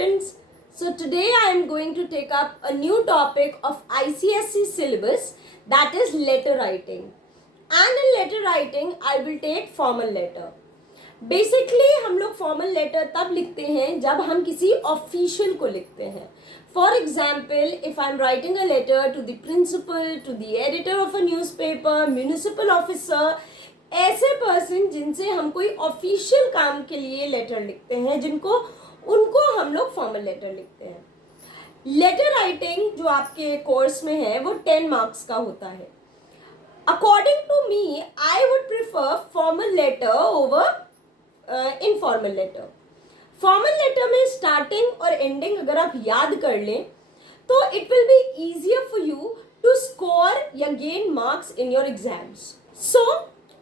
students. So today I am going to take up a new topic of ICSE syllabus, that is letter writing. And in letter writing I will take formal letter. Basically हम लोग formal letter तब लिखते हैं जब हम किसी official को लिखते हैं. For example, if I am writing a letter to the principal, to the editor of a newspaper, municipal officer, ऐसे पर्सन जिनसे हम कोई ऑफिशियल काम के लिए लेटर लिखते हैं, उनको हम लोग फॉर्मल लेटर लिखते हैं. लेटर राइटिंग जो आपके कोर्स में है वो 10 मार्क्स का होता है. According to me, I would prefer formal letter over informal letter. Formal letter में स्टार्टिंग और एंडिंग अगर आप याद कर लें तो it will be easier for you to score या gain marks in your exams. So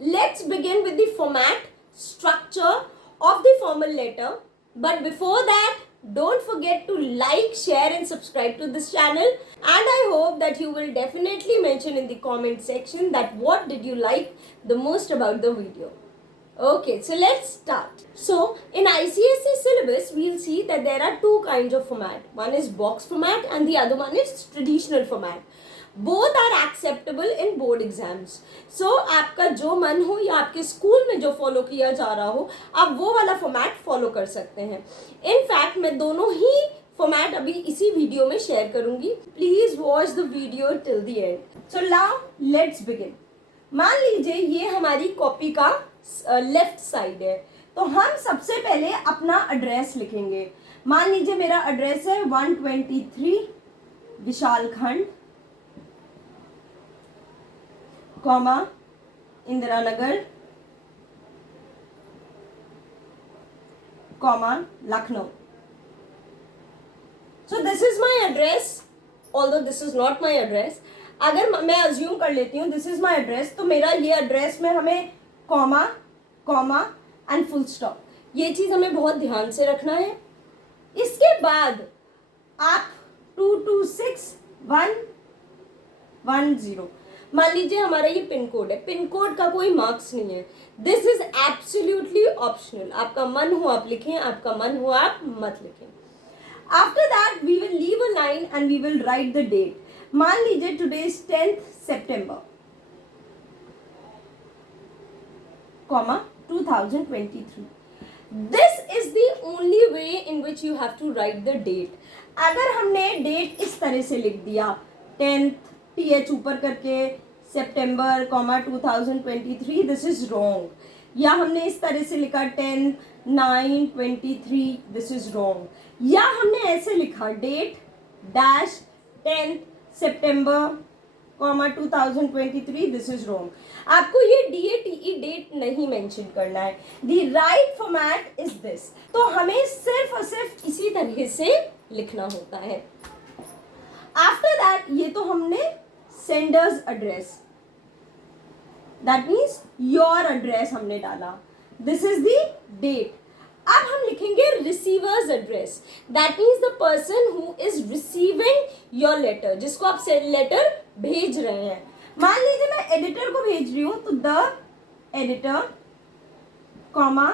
let's begin with the format structure of the formal letter. But before that, don't forget to like, share and subscribe to this channel. And I hope that you will definitely mention in the comment section that what did you like the most about the video. Okay, so let's start. So in ICSE syllabus, we'll see that there are two kinds of format. One is box format and the other one is traditional format. Both are acceptable in board exams. So आपका जो मन हो या आपके school में जो follow किया जा रहा हो, आप वो वाला फॉर्मेट फॉलो कर सकते हैं. इनफैक्ट मैं दोनों ही फॉर्मेट अभी इसी वीडियो में शेयर करूंगी. Please watch the video till the end. So now let's begin. मान लीजिए ये हमारी कॉपी का लेफ्ट साइड है, तो हम सबसे पहले अपना एड्रेस लिखेंगे. मान लीजिए मेरा एड्रेस है 123 विशाल खंड, comma Indira Nagar, comma Lucknow. So this is my address, although this is not my address. अगर मैं अज्यूम कर लेती हूँ दिस इज माई एड्रेस, तो मेरा ये एड्रेस में हमें comma, comma and full stop, ये चीज हमें बहुत ध्यान से रखना है. इसके बाद आप 226110, मान लीजिए हमारा ये पिन कोड है. पिन कोड का कोई मार्क्स नहीं है. This is absolutely optional. आपका मन हो आप लिखें, आपका मन हो आप मत लिखें. After that we will leave a line and we will write the date. मान लीजिए today is 10th September, comma 2023. This is the only way in which you have to write the date. अगर हमने date इस तरह से लिख दिया 10th TH ऊपर करके September, 2023, दिस इज रॉन्ग. या हमने इस तरह से लिखा 10/9/23, दिस इज रॉन्ग. या हमने ऐसे लिखा date dash 10th September, 2023, this is wrong. आपको ये DATE डेट नहीं मेंशन करना है. The right format is this. तो हमें सिर्फ और सिर्फ इसी तरह से लिखना होता है. आफ्टर दैट ये तो हमने sender's address, that means your address हमने डाला. This is the date. अब हम लिखेंगे receiver's address, that means the person who is receiving your letter, जिसको आप लेटर भेज रहे हैं. मान लीजिए मैं एडिटर को भेज रही हूं, तो the editor, comma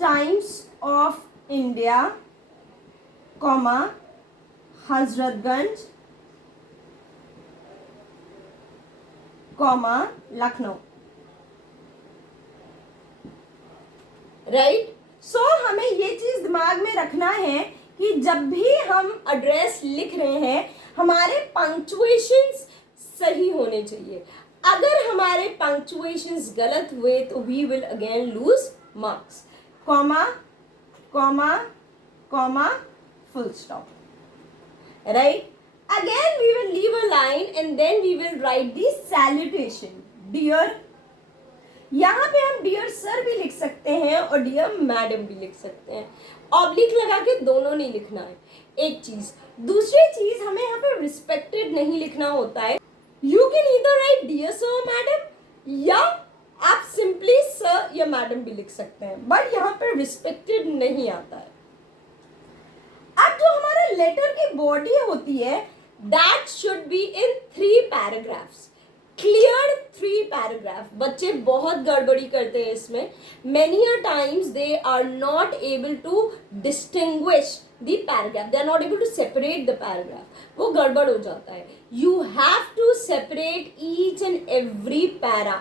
Times of India, comma Hazratganj, comma Lucknow. Right. So हमें ये चीज दिमाग में रखना है कि जब भी हम एड्रेस लिख रहे हैं हमारे पंक्चुएशंस सही होने चाहिए. अगर हमारे पंक्चुएशंस गलत हुए तो we will again lose marks. Comma, comma, comma, full stop. Right. Again we will leave a line and then we will write the salutation. Dear. यहाँ पे हम डियर सर भी लिख सकते हैं और डियर मैडम भी लिख सकते हैं. ऑब्लिक लगा के दोनों नहीं लिखना है. एक चीज. दूसरी चीज, हमें यहाँ पे रिस्पेक्टेड नहीं लिखना होता है. You can either write dear sir madam, या आप सिंपली सर या मैडम भी लिख सकते हैं, बट यहाँ पे रिस्पेक्टेड नहीं आता है. अब जो हमारा लेटर की बॉडी होती है, that should be in 3 paragraphs. Clear 3 paragraph. बच्चे बहुत गड़बड़ी करते हैं इसमें। Many a times they are not able to distinguish the paragraph, they are not able to separate the paragraph, वो गड़बड़ हो जाता है। You have to separate each and every para.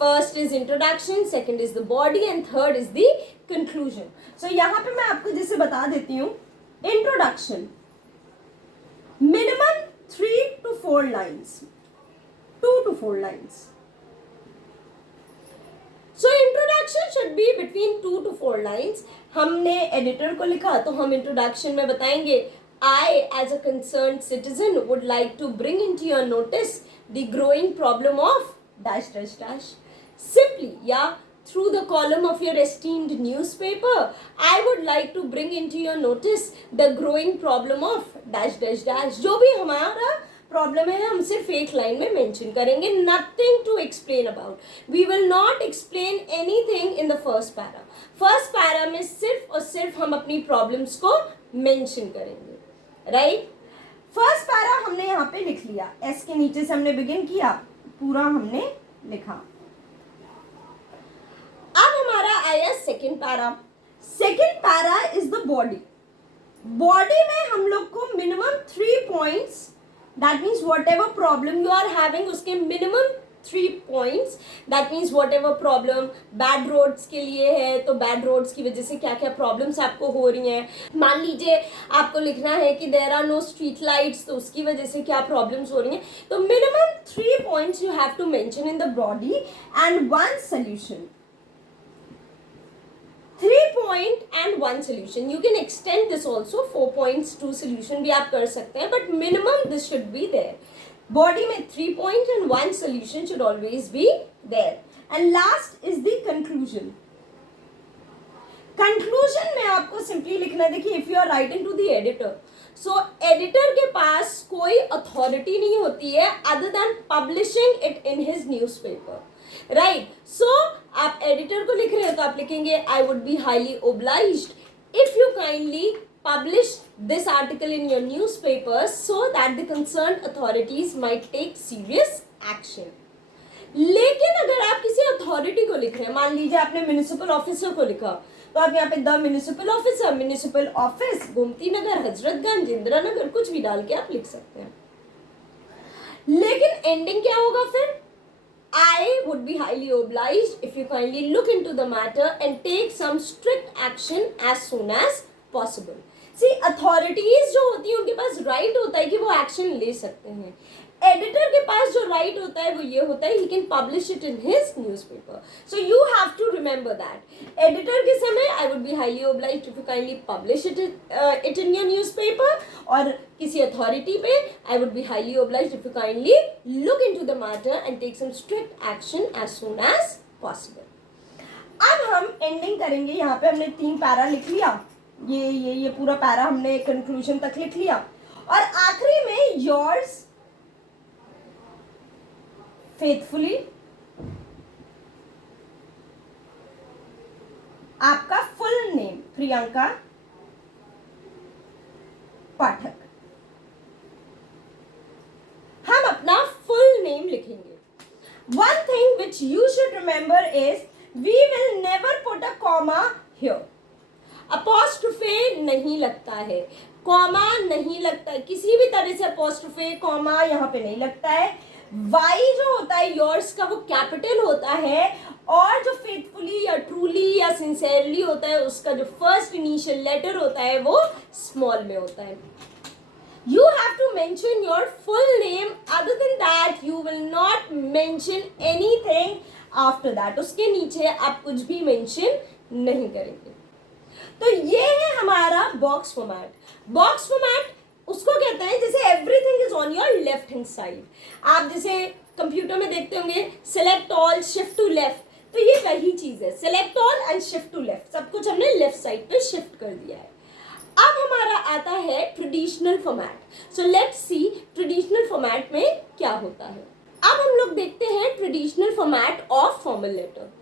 First is introduction, second is the body and third is the conclusion. So यहाँ पे मैं आपको जैसे बता देती हूँ, introduction minimum 3 to 4 lines, 2 to 4 lines. So introduction should be between 2 to 4 lines. हमने editor को लिखा तो हम introduction में बताएंगे, I as a concerned citizen would like to bring into your notice the growing problem of dash dash dash. Simply, yeah, through the column of your esteemed newspaper, I would like to bring into your notice the growing problem of dash dash dash. जो भी हमारा problem है हम सिर्फ एक line में mention करेंगे, nothing to explain about. We will not explain anything in the first para. First para में सिर्फ और सिर्फ हम अपनी प्रॉब्लम्स को मेंशन करेंगे, राइट. फर्स्ट पैरा हमने यहाँ पे लिख लिया, एस के नीचे से हमने बिगिन किया, पूरा हमने लिखा. अब हमारा आया second para. Second para is the body. Body में हम लोग को minimum 3 points, that means whatever problem you are having उसके minimum 3 points. That means whatever problem bad roads के लिए है तो बैड रोड्स की वजह से क्या क्या प्रॉब्लम्स आपको हो रही हैं. मान लीजिए आपको लिखना है कि there are no street lights तो उसकी वजह से क्या प्रॉब्लम्स हो रही हैं. तो minimum 3 points you have to mention in the body and 1 solution. 3 point and 1 solution. You can extend this also, 4 points 2 solution भी आप कर सकते हैं, but minimum this should be there. Body में 3 point and 1 solution should always be there. And last is the conclusion. Conclusion में आपको simply लिखना है, देखिए if you are writing to the editor, so editor के पास कोई authority नहीं होती है other than publishing it in his newspaper. Right. So आप एडिटर को लिख रहे हो तो आप लिखेंगे I would be highly obliged if you kindly publish this article in your newspaper so that the concern authorities might take serious action. लेकिन अगर आप किसी अथॉरिटी को लिख रहे हैं, मान लीजिए आपने म्युनिसिपल ऑफिसर को लिखा, तो आप यहाँ पे the municipal officer, municipal office, Gomti Nagar, Hazratganj, Indira Nagar कुछ भी डाल के आप लिख सकते हैं. लेकिन एंडिंग क्या होगा फिर? I would be highly obliged if you kindly look into the matter and take some strict action as soon as possible. See, authorities जो होती हैं उनके पास right होता है कि वो action ले सकते हैं. Editor के पास जो right होता है वो ये होता है he can publish it in his newspaper. So you have to remember that. Editor के समय I would be highly obliged if you kindly publish it in your newspaper. और किसी authority पे I would be highly obliged if you kindly look into the matter and take some strict action as soon as possible. अब हम ending करेंगे. यहाँ पे हमने 3 para लिख लिया, ये पूरा पैरा हमने conclusion तक लिख लिया, और आखिरी में yours faithfully, आपका फुल नेम प्रियंका पाठक. हम अपना फुल नेम लिखेंगे. One thing which you should remember is we will never put a comma here. apostrophe नहीं लगता है, कॉमा नहीं लगता है, किसी भी तरह से apostrophe कॉमा यहाँ पे नहीं लगता है. वाई जो होता है योर्स का वो कैपिटल होता है, और जो फेथफुली या ट्रूली या सिंसियरली होता है उसका जो फर्स्ट इनिशियल लेटर होता है वो स्मॉल में होता है. You have to mention your full name. Other than that, you will not mention anything after that. उसके नीचे आप कुछ भी mention नहीं करेंगे. तो ये है हमारा बॉक्स फॉर्मेट. बॉक्स फॉर्मेट उसको कहते हैं जैसे everything is on your left hand side. आप जैसे कंप्यूटर में देखते होंगे select all shift to left, तो ये वही चीज है, select all and shift to left, सब कुछ हमने लेफ्ट साइड पे शिफ्ट कर दिया है. अब हमारा आता है traditional format. So let's see traditional format में क्या होता है. अब हम लोग देखते हैं traditional format of formal letter.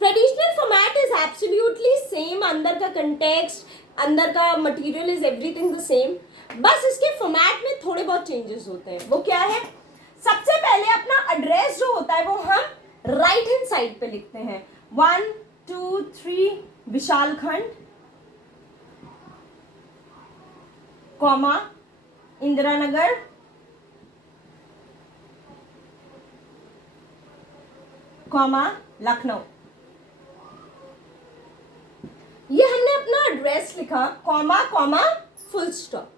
Traditional format is absolutely same. अंदर का कंटेक्स्ट, अंदर का material is everything the same. बस इसके फॉर्मेट में थोड़े बहुत चेंजेस होते हैं. वो क्या है? सबसे पहले अपना एड्रेस जो होता है वो हम राइट हैंड साइड पे लिखते हैं. 1 2 3 विशालखंड, कॉमा इंदिरा नगर, कॉमा लखनऊ. ये हमने अपना एड्रेस लिखा, comma comma full stop.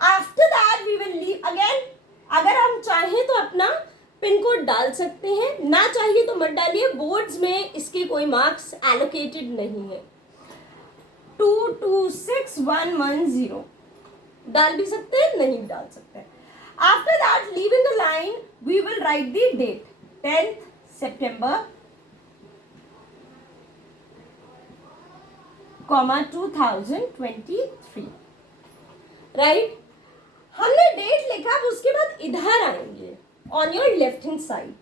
After that we will leave again. अगर हम चाहें तो अपना पिन कोड डाल सकते हैं, ना चाहिए तो मत डालिए. बोर्ड्स में इसके कोई मार्क्स एलोकेटेड नहीं है. 226110 डाल भी सकते हैं, नहीं भी डाल सकते हैं. After that leaving the line we will write the date 10th September, 2023. Right. हमने डेट लिखा, अब उसके बाद इधर आएंगे on your left hand side.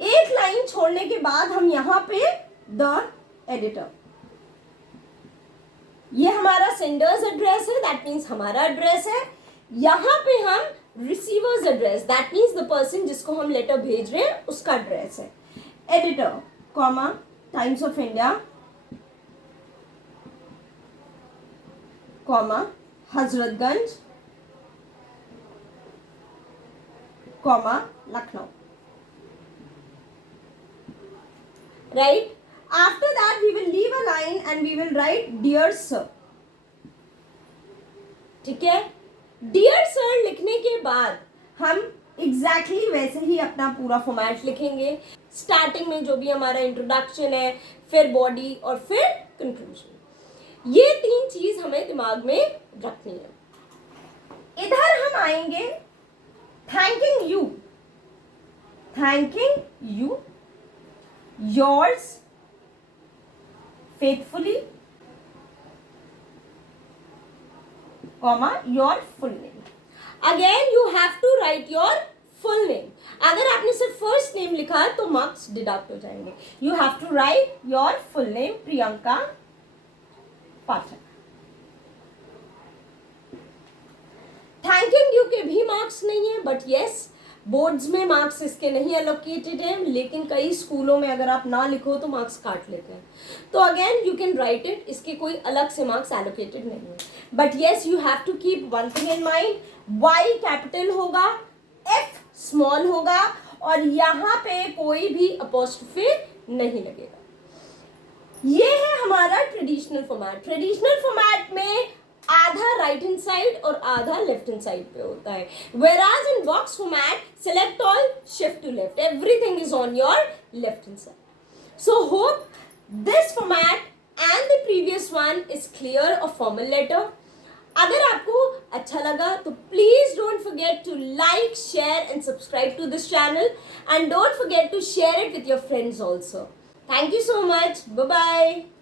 एक लाइन छोड़ने के बाद हम यहाँ पे द एडिटर, ये हमारा सेंडर्स एड्रेस है, दैट मीन्स हमारा एड्रेस है. यहाँ पे हम receiver's address, that means the person जिसको हम लेटर भेज रहे हैं उसका एड्रेस है. Editor, comma Times of India, comma Hazratganj, comma Lucknow. Right. After that we will leave a line and we will write dear sir. ठीक है. डियर सर लिखने के बाद हम एग्जैक्टली वैसे ही अपना पूरा फॉर्मेट लिखेंगे. स्टार्टिंग में जो भी हमारा इंट्रोडक्शन है, फिर बॉडी और फिर कंक्लूजन. ये 3 चीज हमें दिमाग में रखनी है. इधर हम आएंगे thanking you, yours faithfully, comma your full name. Again you have to write your full name. अगर आपने सिर्फ फर्स्ट नेम लिखा है तो मार्क्स डिडक्ट हो जाएंगे. You have to write your full name, Priyanka Pathak. Thanking you के भी मार्क्स नहीं है, बट यस बोर्ड्स में मार्क्स इसके नहीं एलोकेटेड हैं, लेकिन कई स्कूलों में अगर आप ना लिखो तो मार्क्स काट लेते हैं. तो again you can write it, इसके कोई अलग से मार्क्स एलोकेटेड नहीं है. But yes you have to keep one thing in mind, Y capital होगा, एफ स्मॉल होगा और यहाँ पे कोई भी अपॉस्ट्रोफी नहीं लगेगा. ये है हमारा ट्रेडिशनल फॉर्मेट. ट्रेडिशनल फॉर्मेट में आधा राइट हैंड साइड और आधा लेफ्ट हैंड साइड पे होता है. whereas in box format select all, shift to left, everything is on your left hand side. So hope this format and the previous one is clear of formal letter. अगर आपको अच्छा लगा तो please don't forget to like, share and subscribe to this channel and don't forget to share it with your friends also. Thank you so much. Bye bye.